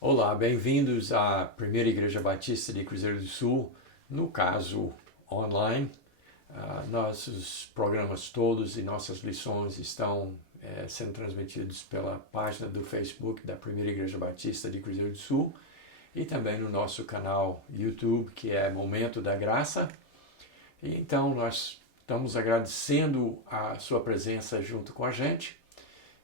Olá, bem-vindos à Primeira Igreja Batista de Cruzeiro do Sul, no caso online. Nossos programas todos e nossas lições estão sendo transmitidos pela página do Facebook da Primeira Igreja Batista de Cruzeiro do Sul e também no nosso canal YouTube, que é Momento da Graça. E então nós estamos agradecendo a sua presença junto com a gente.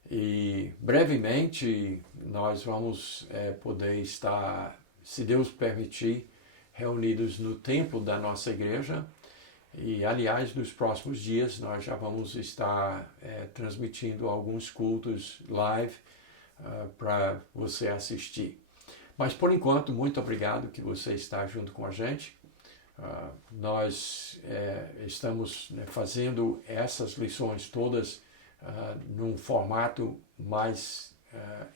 E brevemente nós vamos poder estar, se Deus permitir, reunidos no templo da nossa igreja. E, aliás, nos próximos dias nós já vamos estar transmitindo alguns cultos live para você assistir. Mas, por enquanto, muito obrigado que você está junto com a gente. Nós estamos fazendo essas lições todas num formato mais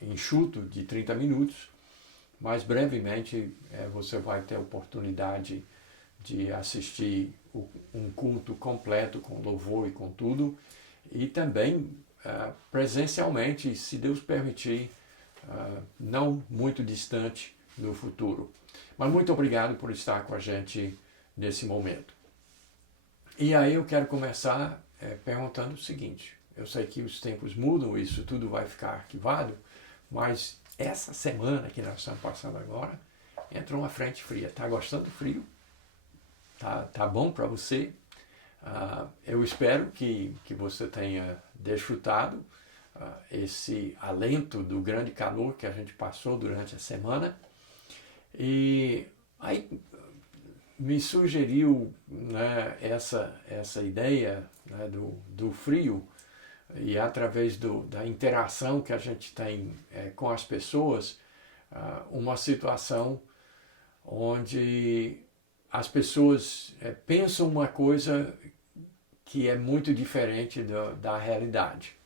enxuto de 30 minutos, mas brevemente você vai ter a oportunidade de assistir um culto completo com louvor e com tudo, e também presencialmente, se Deus permitir, não muito distante no futuro. Mas muito obrigado por estar com a gente nesse momento. E aí eu quero começar perguntando o seguinte: eu sei que os tempos mudam, isso tudo vai ficar arquivado, mas essa semana que nós estamos passando agora, entrou uma frente fria. Está gostando do frio? Tá bom para você? Eu espero que você tenha desfrutado esse alento do grande calor que a gente passou durante a semana. E aí me sugeriu, né, essa ideia, né, do frio, e através da interação que a gente tem com as pessoas, uma situação onde as pessoas pensam uma coisa que é muito diferente da realidade.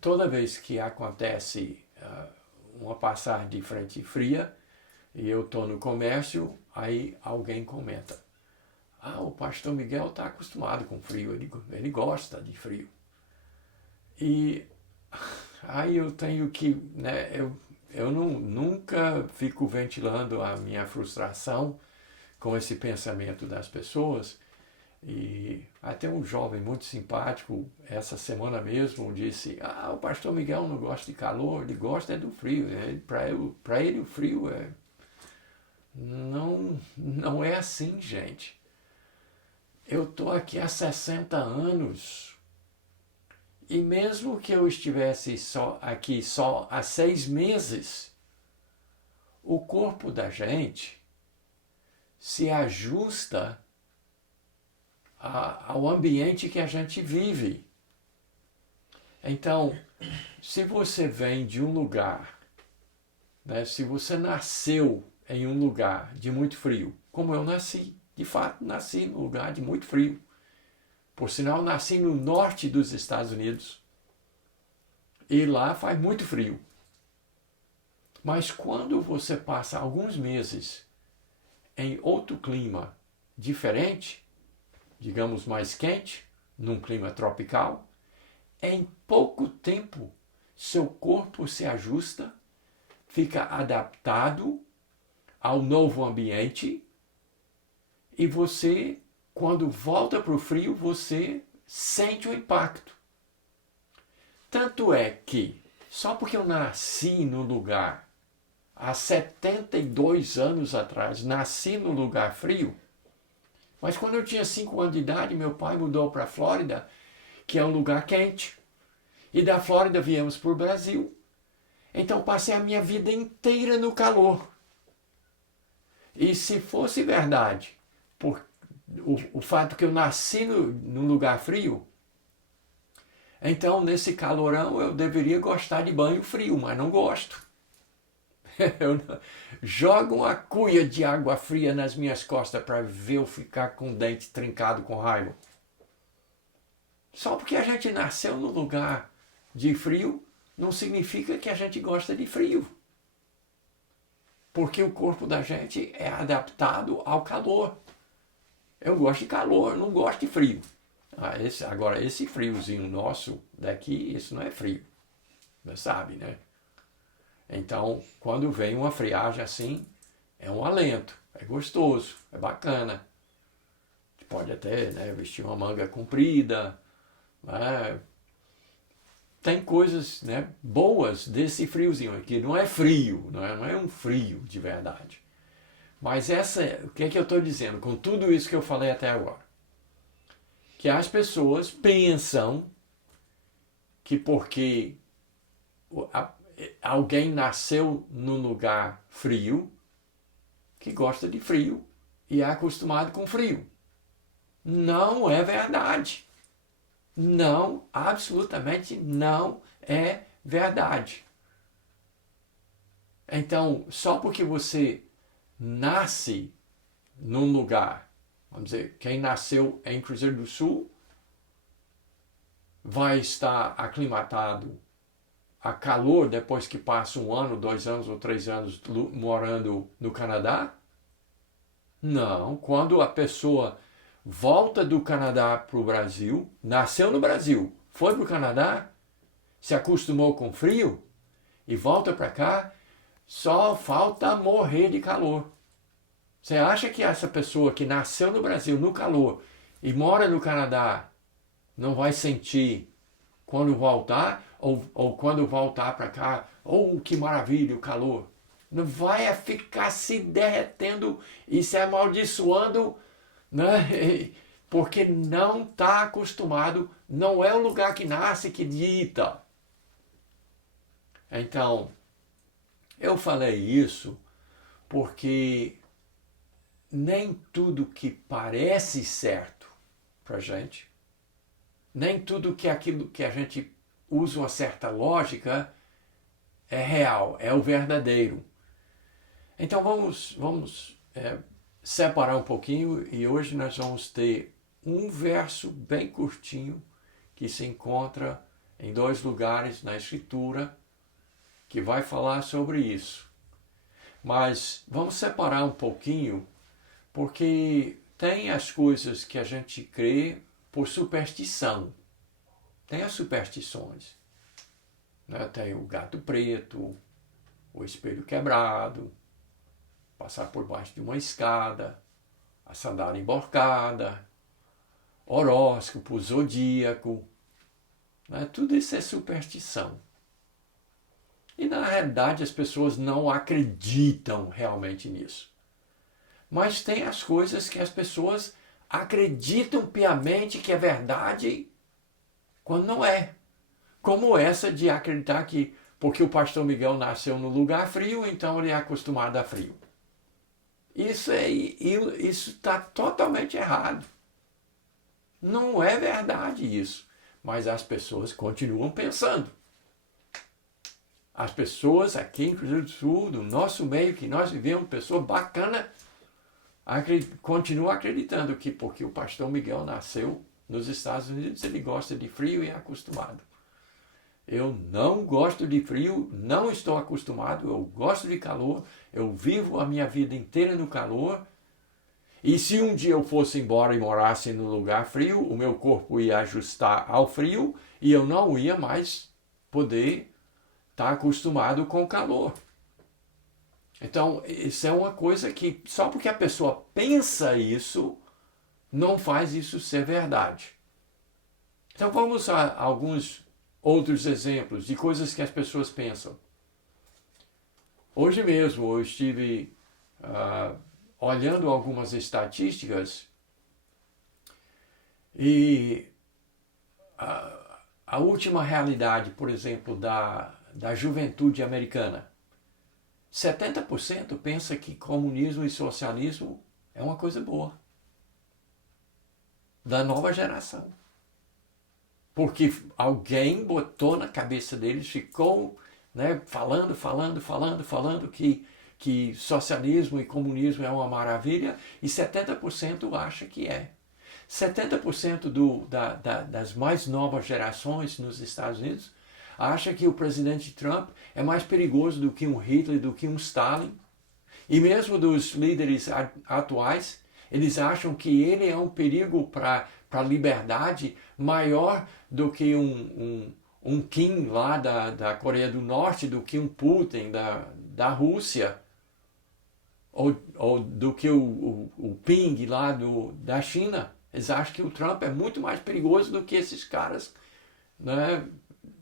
Toda vez que acontece uma passagem de frente fria e eu estou no comércio, aí alguém comenta: o pastor Miguel está acostumado com frio, ele gosta de frio. E aí eu tenho que, né, eu nunca fico ventilando a minha frustração com esse pensamento das pessoas. E até um jovem muito simpático, essa semana mesmo, disse: o pastor Miguel não gosta de calor, ele gosta do frio. Para ele o frio não é assim, gente. Eu estou aqui há 60 anos e mesmo que eu estivesse aqui só há 6 meses, o corpo da gente se ajusta ao ambiente que a gente vive. Então, se você vem de um lugar, né, se você nasceu em um lugar de muito frio, como eu nasci, de fato, nasci num lugar de muito frio. Por sinal, nasci no norte dos Estados Unidos. E lá faz muito frio. Mas quando você passa alguns meses em outro clima diferente, digamos mais quente, num clima tropical, em pouco tempo seu corpo se ajusta, fica adaptado ao novo ambiente. E você, quando volta para o frio, você sente o impacto. Tanto é que, só porque eu nasci no lugar, há 72 anos atrás, nasci no lugar frio, mas quando eu tinha 5 anos de idade, meu pai mudou para a Flórida, que é um lugar quente. E da Flórida viemos para o Brasil. Então passei a minha vida inteira no calor. E se fosse verdade, por o fato que eu nasci num lugar frio, então nesse calorão eu deveria gostar de banho frio, mas não gosto. Joga uma cuia de água fria nas minhas costas para ver eu ficar com o dente trincado com raiva. Só porque a gente nasceu num lugar de frio, não significa que a gente gosta de frio. Porque o corpo da gente é adaptado ao calor. Eu gosto de calor, não gosto de frio. Agora, esse friozinho nosso daqui, isso não é frio. Você sabe, né? Então, quando vem uma friagem assim, é um alento, é gostoso, é bacana. Pode até, né, vestir uma manga comprida, né? Tem coisas, né, boas desse friozinho aqui. Não é frio, não é um frio de verdade. Mas o que é que eu estou dizendo com tudo isso que eu falei até agora? Que as pessoas pensam que porque alguém nasceu num lugar frio, que gosta de frio e é acostumado com frio. Não é verdade. Não, absolutamente não é verdade. Então, só porque você nasce num lugar, vamos dizer, quem nasceu em Cruzeiro do Sul vai estar aclimatado a calor depois que passa 1 ano, 2 anos ou 3 anos morando no Canadá? Não, quando a pessoa volta do Canadá para o Brasil, nasceu no Brasil, foi para o Canadá, se acostumou com frio e volta para cá, só falta morrer de calor. Você acha que essa pessoa que nasceu no Brasil, no calor, e mora no Canadá, não vai sentir quando voltar, ou quando voltar para cá, que maravilha o calor. Não vai ficar se derretendo e se amaldiçoando, né? Porque não está acostumado, não é o lugar que nasce que dita. Então, eu falei isso porque nem tudo que parece certo para a gente, nem tudo que aquilo que a gente usa uma certa lógica é real, é o verdadeiro. Então vamos separar um pouquinho e hoje nós vamos ter um verso bem curtinho que se encontra em 2 lugares na Escritura que vai falar sobre isso. Mas vamos separar um pouquinho porque tem as coisas que a gente crê por superstição. Tem as superstições. Né? Tem o gato preto, o espelho quebrado, passar por baixo de uma escada, a sandália emborcada, horóscopo, zodíaco. Né? Tudo isso é superstição. E na realidade as pessoas não acreditam realmente nisso. Mas tem as coisas que as pessoas acreditam piamente que é verdade quando não é. Como essa de acreditar que porque o pastor Miguel nasceu no lugar frio, então ele é acostumado a frio. Isso está totalmente errado. Não é verdade isso. Mas as pessoas continuam pensando. As pessoas aqui em Cruzeiro do Sul, do nosso meio, que nós vivemos, pessoa bacana, continuam acreditando que porque o pastor Miguel nasceu nos Estados Unidos, ele gosta de frio e é acostumado. Eu não gosto de frio, não estou acostumado, eu gosto de calor, eu vivo a minha vida inteira no calor. E se um dia eu fosse embora e morasse num lugar frio, o meu corpo ia ajustar ao frio e eu não ia mais poder estar acostumado com o calor. Então, isso é uma coisa que só porque a pessoa pensa isso, não faz isso ser verdade. Então vamos a alguns outros exemplos de coisas que as pessoas pensam. Hoje mesmo eu estive olhando algumas estatísticas e a última realidade, por exemplo, da juventude americana. 70% pensa que comunismo e socialismo é uma coisa boa. Da nova geração. Porque alguém botou na cabeça deles, ficou, né, falando que socialismo e comunismo é uma maravilha, e 70% acha que é. 70% das mais novas gerações nos Estados Unidos acha que o presidente Trump é mais perigoso do que um Hitler, do que um Stalin. E mesmo dos líderes atuais, eles acham que ele é um perigo para a liberdade maior do que um Kim lá da Coreia do Norte, do que um Putin da Rússia, ou do que o Ping lá da China. Eles acham que o Trump é muito mais perigoso do que esses caras, né,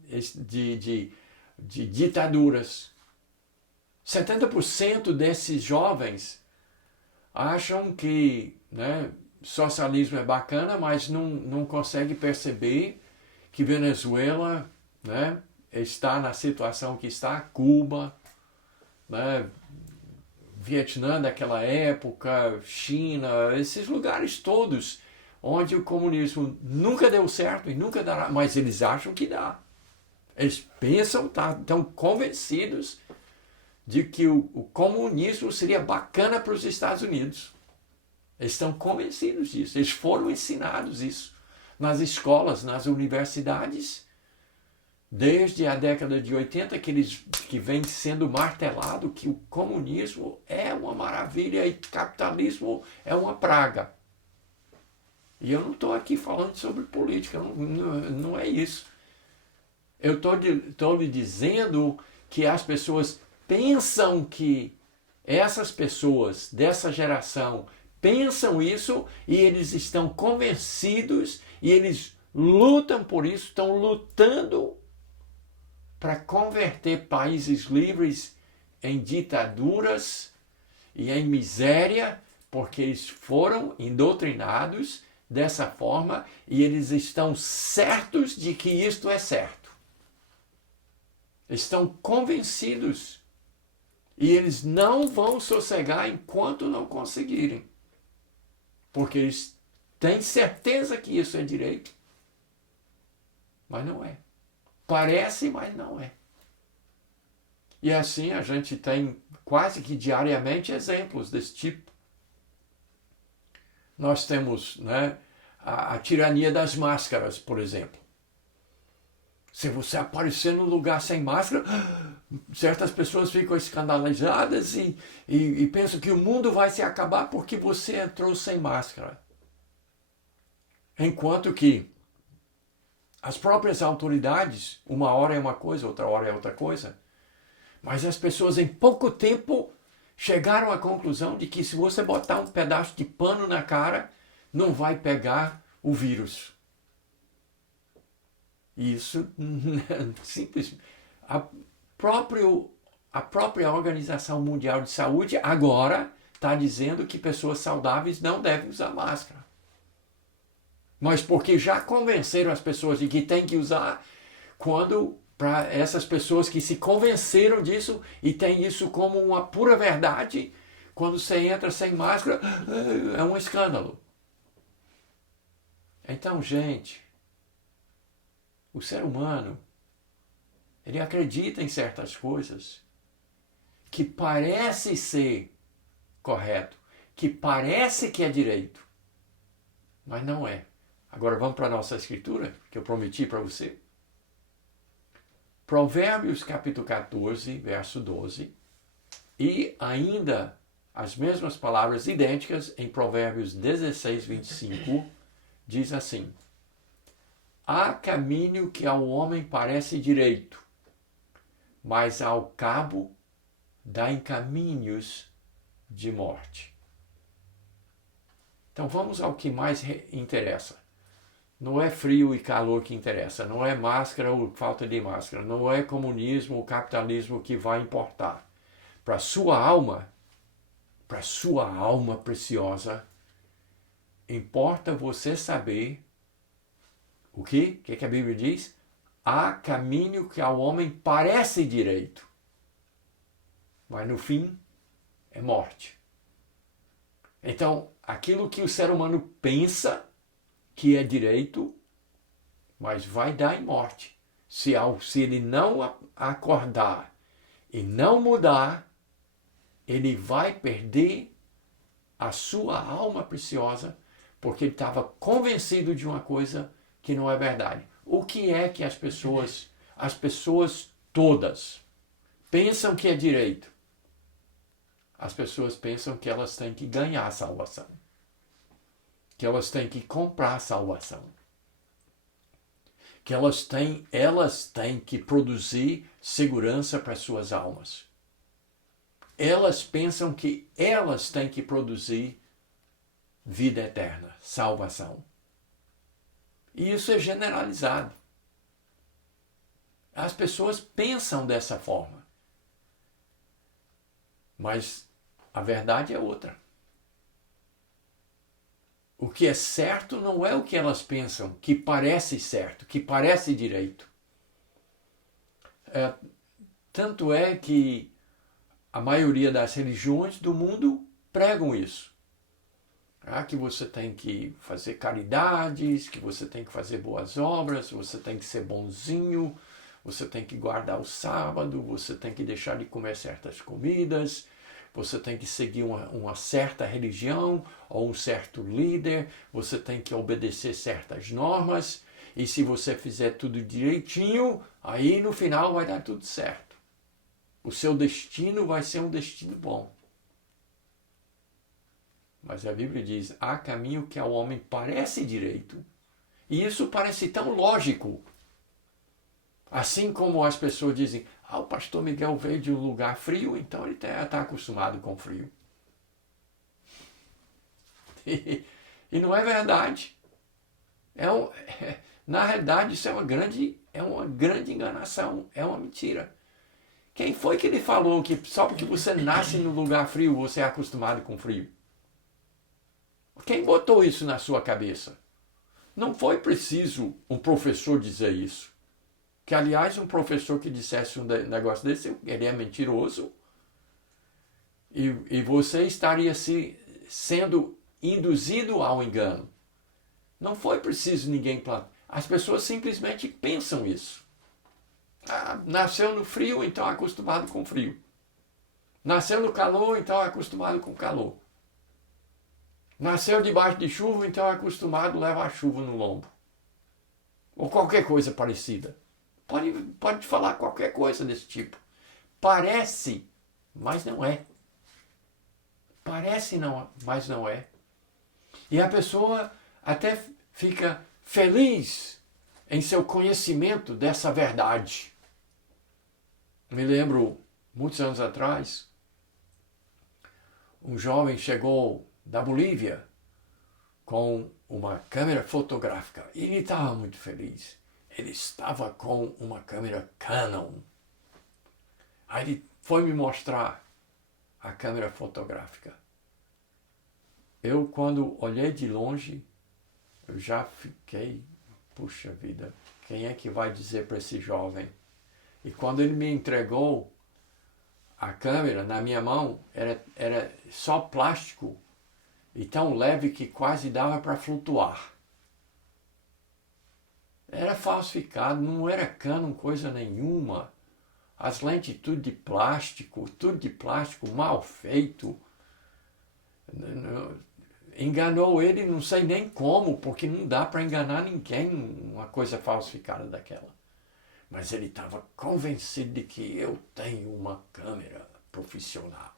de ditaduras. 70% desses jovens acham que, né, socialismo é bacana, mas não consegue perceber que Venezuela, né, está na situação que está, Cuba, né, Vietnã daquela época, China, esses lugares todos onde o comunismo nunca deu certo e nunca dará, mas eles acham que dá. Eles pensam, estão convencidos de que o comunismo seria bacana para os Estados Unidos. Eles estão convencidos disso. Eles foram ensinados isso nas escolas, nas universidades, desde a década de 80, que vem sendo martelado que o comunismo é uma maravilha e o capitalismo é uma praga. E eu não estou aqui falando sobre política, não é isso. Eu estou lhe dizendo que as pessoas pensam que essas pessoas dessa geração pensam isso e eles estão convencidos e eles lutam por isso, estão lutando para converter países livres em ditaduras e em miséria, porque eles foram indoutrinados dessa forma e eles estão certos de que isto é certo. Estão convencidos e eles não vão sossegar enquanto não conseguirem, porque eles têm certeza que isso é direito, mas não é. Parece, mas não é. E assim a gente tem quase que diariamente exemplos desse tipo. Nós temos, né, a tirania das máscaras, por exemplo. Se você aparecer num lugar sem máscara, certas pessoas ficam escandalizadas e pensam que o mundo vai se acabar porque você entrou sem máscara. Enquanto que as próprias autoridades, uma hora é uma coisa, outra hora é outra coisa, mas as pessoas em pouco tempo chegaram à conclusão de que se você botar um pedaço de pano na cara, não vai pegar o vírus. Isso é simples. A própria Organização Mundial de Saúde agora está dizendo que pessoas saudáveis não devem usar máscara. Mas porque já convenceram as pessoas de que tem que usar, quando para essas pessoas que se convenceram disso e têm isso como uma pura verdade, quando você entra sem máscara, é um escândalo. Então, gente, o ser humano, ele acredita em certas coisas que parece ser correto, que parece que é direito, mas não é. Agora vamos para a nossa escritura, que eu prometi para você. Provérbios capítulo 14, verso 12, e ainda as mesmas palavras idênticas em Provérbios 16, 25, diz assim: há caminho que ao homem parece direito, mas ao cabo dá em caminhos de morte. Então vamos ao que mais interessa. Não é frio e calor que interessa, não é máscara ou falta de máscara, não é comunismo ou capitalismo que vai importar. Para a sua alma preciosa, importa você saber o quê? O que a Bíblia diz? Há caminho que ao homem parece direito, mas no fim é morte. Então, aquilo que o ser humano pensa que é direito, mas vai dar em morte. Se ele não acordar e não mudar, ele vai perder a sua alma preciosa, porque ele estava convencido de uma coisa que não é verdade. O que é que as pessoas todas, pensam que é direito? as pessoas pensam que elas têm que ganhar a salvação, que elas têm que comprar a salvação, que elas têm que produzir segurança para suas almas. Elas pensam que elas têm que produzir vida eterna, salvação. E isso é generalizado. As pessoas pensam dessa forma. Mas a verdade é outra. O que é certo não é o que elas pensam, que parece certo, que parece direito. Tanto é que a maioria das religiões do mundo pregam isso. Que você tem que fazer caridades, que você tem que fazer boas obras, você tem que ser bonzinho, você tem que guardar o sábado, você tem que deixar de comer certas comidas, você tem que seguir uma certa religião ou um certo líder, você tem que obedecer certas normas, e se você fizer tudo direitinho, aí no final vai dar tudo certo. O seu destino vai ser um destino bom. Mas a Bíblia diz, há caminho que ao homem parece direito. E isso parece tão lógico. Assim como as pessoas dizem, o pastor Miguel veio de um lugar frio, então ele está acostumado com frio. E não é verdade. Na realidade, isso é uma grande enganação, é uma mentira. Quem foi que lhe falou que só porque você nasce no lugar frio, você é acostumado com frio? Quem botou isso na sua cabeça? Não foi preciso um professor dizer isso. Que, aliás, um professor que dissesse um negócio desse, ele é mentiroso. E você estaria sendo induzido ao engano. Não foi preciso ninguém plantar. As pessoas simplesmente pensam isso. Nasceu no frio, então é acostumado com frio. Nasceu no calor, então é acostumado com calor. Nasceu debaixo de chuva, então é acostumado a levar chuva no lombo. Ou qualquer coisa parecida. Pode falar qualquer coisa desse tipo. Parece, mas não é. Parece, não, mas não é. E a pessoa até fica feliz em seu conhecimento dessa verdade. Me lembro, muitos anos atrás, um jovem chegou da Bolívia com uma câmera fotográfica. E ele estava muito feliz. Ele estava com uma câmera Canon. Aí ele foi me mostrar a câmera fotográfica. Eu, quando olhei de longe, eu já fiquei, puxa vida, quem é que vai dizer para esse jovem? E quando ele me entregou a câmera na minha mão, era só plástico e tão leve que quase dava para flutuar. Era falsificado, não era Canon coisa nenhuma. As lentes tudo de plástico, mal feito. Enganou ele, não sei nem como, porque não dá para enganar ninguém uma coisa falsificada daquela. Mas ele estava convencido de que eu tenho uma câmera profissional.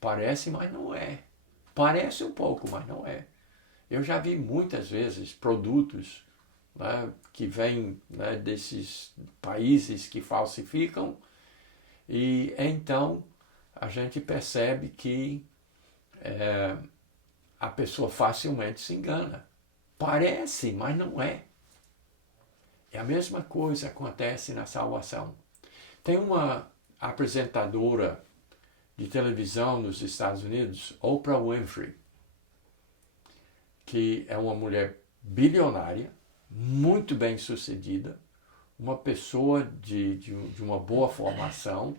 Parece, mas não é. Parece um pouco, mas não é. Eu já vi muitas vezes produtos, né, que vêm, né, desses países que falsificam, e então a gente percebe que a pessoa facilmente se engana. Parece, mas não é. E a mesma coisa acontece na salvação. Tem uma apresentadora de televisão nos Estados Unidos, Oprah Winfrey, que é uma mulher bilionária, muito bem sucedida, uma pessoa de uma boa formação.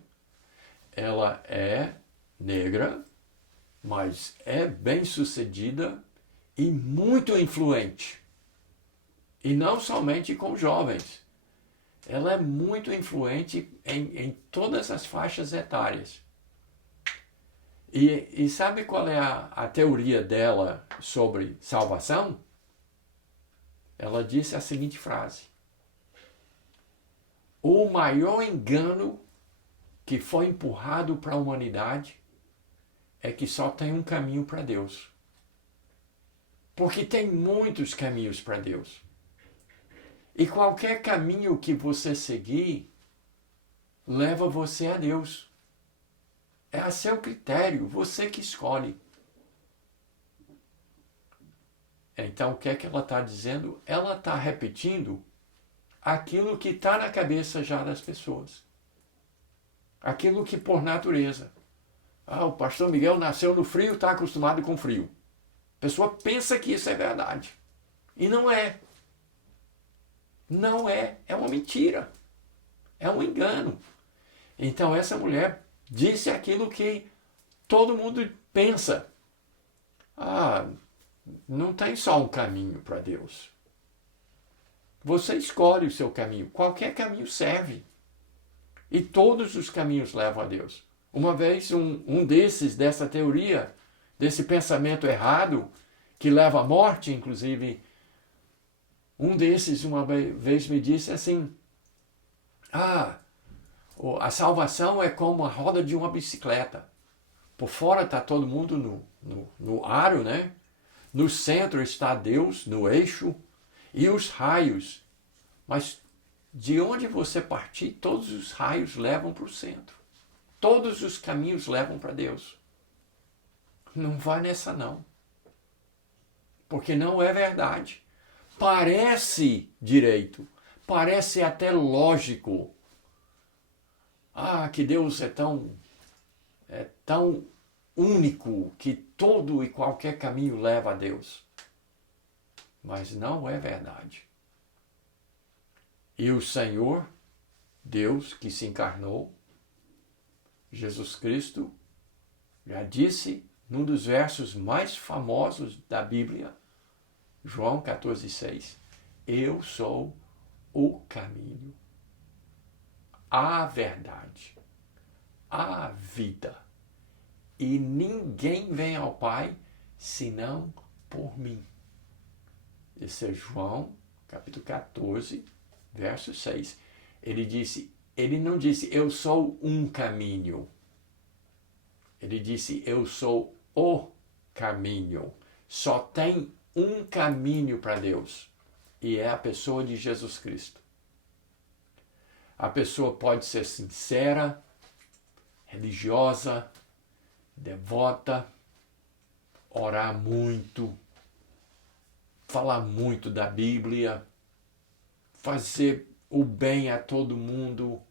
Ela é negra, mas é bem sucedida e muito influente. E não somente com jovens. Ela é muito influente em todas as faixas etárias. E sabe qual é a teoria dela sobre salvação? Ela disse a seguinte frase: o maior engano que foi empurrado para a humanidade é que só tem um caminho para Deus. Porque tem muitos caminhos para Deus. E qualquer caminho que você seguir leva você a Deus. É a seu critério, você que escolhe. Então, o que é que ela está dizendo? Ela está repetindo aquilo que está na cabeça já das pessoas. Aquilo que por natureza. O pastor Miguel nasceu no frio, está acostumado com frio. A pessoa pensa que isso é verdade. E não é. Não é. É uma mentira. É um engano. Então essa mulher disse aquilo que todo mundo pensa. Não tem só um caminho para Deus. Você escolhe o seu caminho. Qualquer caminho serve. E todos os caminhos levam a Deus. Uma vez, dessa teoria, desse pensamento errado, que leva à morte, inclusive, um desses uma vez me disse assim, a salvação é como a roda de uma bicicleta. Por fora está todo mundo no aro, né? No centro está Deus, no eixo, e os raios. Mas de onde você partir, todos os raios levam para o centro. Todos os caminhos levam para Deus. Não vai nessa não. Porque não é verdade. Parece direito. Parece até lógico. Que Deus é tão único que todo e qualquer caminho leva a Deus. Mas não é verdade. E o Senhor, Deus que se encarnou, Jesus Cristo, já disse num dos versos mais famosos da Bíblia, João 14,6, eu sou o caminho, a verdade, a vida. E ninguém vem ao Pai senão por mim. Esse é João, capítulo 14, verso 6. Ele não disse, eu sou um caminho. Ele disse, eu sou o caminho. Só tem um caminho para Deus. E é a pessoa de Jesus Cristo. A pessoa pode ser sincera, religiosa, devota, orar muito, falar muito da Bíblia, fazer o bem a todo mundo,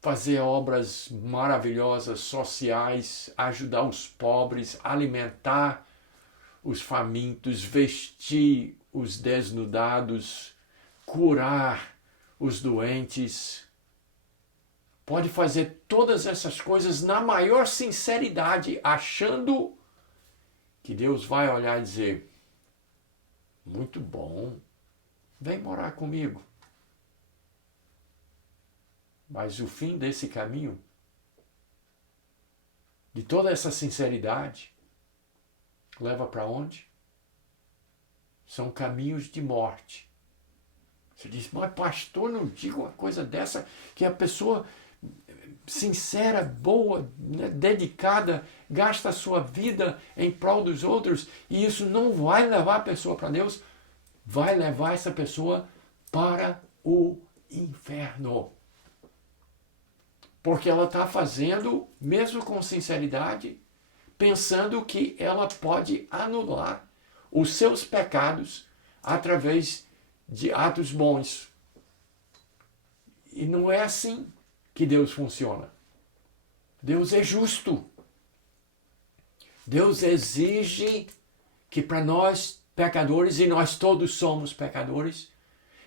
fazer obras maravilhosas sociais, ajudar os pobres, alimentar os famintos, vestir os desnudados, curar os doentes. Pode fazer todas essas coisas na maior sinceridade, achando que Deus vai olhar e dizer, muito bom, vem morar comigo. Mas o fim desse caminho, de toda essa sinceridade, leva para onde? São caminhos de morte. Você diz, mas pastor, não diga uma coisa dessa, que a pessoa sincera, boa, né, dedicada, gasta a sua vida em prol dos outros, e isso não vai levar a pessoa para Deus, vai levar essa pessoa para o inferno. Porque ela está fazendo, mesmo com sinceridade, pensando que ela pode anular os seus pecados através de atos bons. E não é assim que Deus funciona. Deus é justo. Deus exige que para nós, pecadores, e nós todos somos pecadores,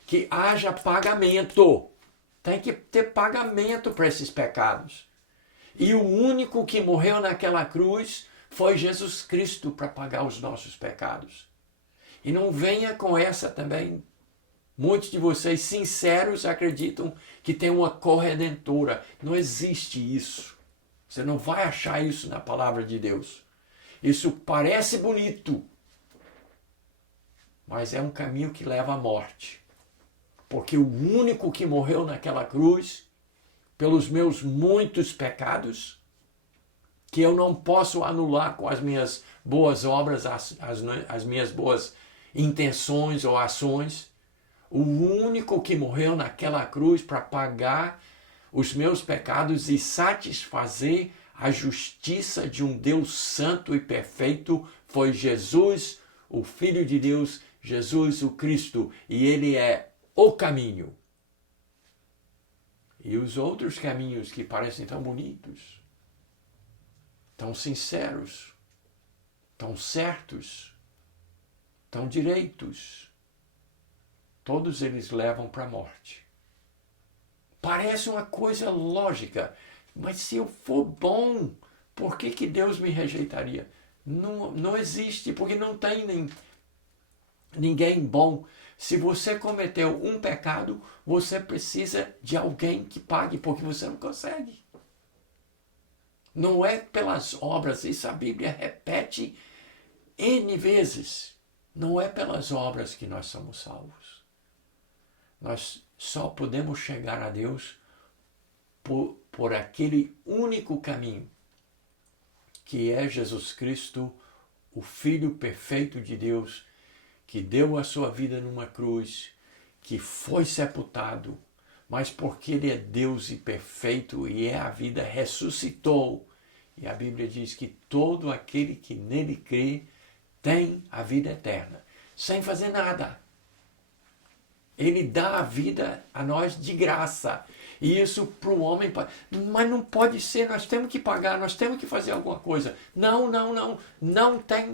que haja pagamento. Tem que ter pagamento para esses pecados. E o único que morreu naquela cruz foi Jesus Cristo para pagar os nossos pecados. E não venha com essa também. Muitos de vocês sinceros acreditam que tem uma corredentora. Não existe isso. Você não vai achar isso na palavra de Deus. Isso parece bonito, mas é um caminho que leva à morte. Porque o único que morreu naquela cruz pelos meus muitos pecados, que eu não posso anular com as minhas boas obras, as minhas boas intenções ou ações. O único que morreu naquela cruz para pagar os meus pecados e satisfazer a justiça de um Deus santo e perfeito foi Jesus, o Filho de Deus, Jesus o Cristo, e ele é o caminho. E os outros caminhos que parecem tão bonitos, tão sinceros, tão certos, tão direitos, todos eles levam para a morte. Parece uma coisa lógica, mas se eu for bom, por que Deus me rejeitaria? Não existe, porque não tem ninguém bom. Se você cometeu um pecado, você precisa de alguém que pague, porque você não consegue. Não é pelas obras, isso a Bíblia repete N vezes. Não é pelas obras que nós somos salvos. Nós só podemos chegar a Deus por aquele único caminho, que é Jesus Cristo, o Filho perfeito de Deus, que deu a sua vida numa cruz, que foi sepultado, mas porque ele é Deus e perfeito e é a vida, ressuscitou. E a Bíblia diz que todo aquele que nele crê tem a vida eterna, sem fazer nada. Ele dá a vida a nós de graça. E isso para o homem, mas não pode ser, nós temos que pagar, nós temos que fazer alguma coisa. Não tem.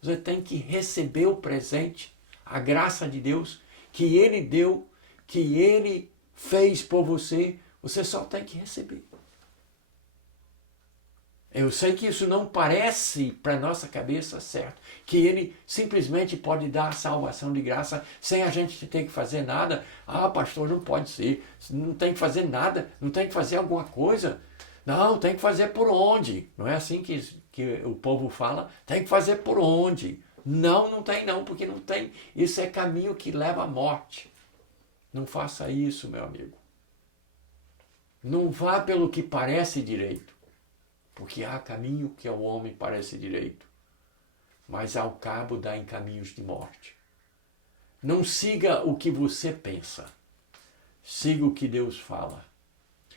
Você tem que receber o presente, a graça de Deus, que ele deu, que ele fez por você, você só tem que receber. Eu sei que isso não parece para nossa cabeça certo, que ele simplesmente pode dar a salvação de graça sem a gente ter que fazer nada. Ah, pastor, não pode ser, não tem que fazer nada, não tem que fazer alguma coisa. Não, tem que fazer por onde? Não é assim que o povo fala? Tem que fazer por onde? Não tem não, porque não tem. Isso é caminho que leva à morte. Não faça isso, meu amigo. Não vá pelo que parece direito. Porque há caminho que ao homem parece direito, mas ao cabo dá em caminhos de morte. Não siga o que você pensa. Siga o que Deus fala.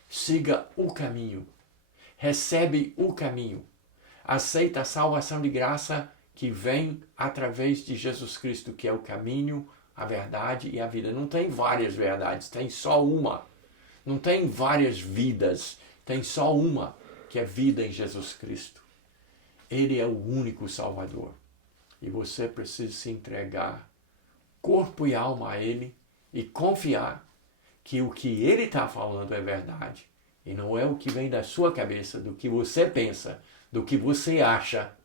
Siga o caminho. Recebe o caminho. Aceita a salvação de graça que vem através de Jesus Cristo, que é o caminho, a verdade e a vida. Não tem várias verdades, tem só uma. Não tem várias vidas, tem só uma, que é vida em Jesus Cristo. Ele é o único Salvador. E você precisa se entregar corpo e alma a Ele e confiar que o que Ele está falando é verdade. E não é o que vem da sua cabeça, do que você pensa, do que você acha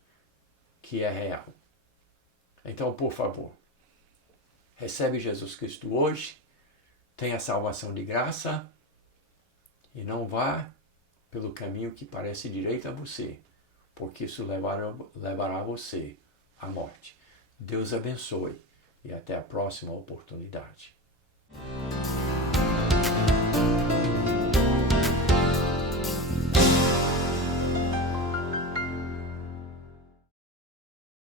que é real. Então, por favor, recebe Jesus Cristo hoje, tenha a salvação de graça e não vá pelo caminho que parece direito a você, porque isso levará você à morte. Deus abençoe e até a próxima oportunidade.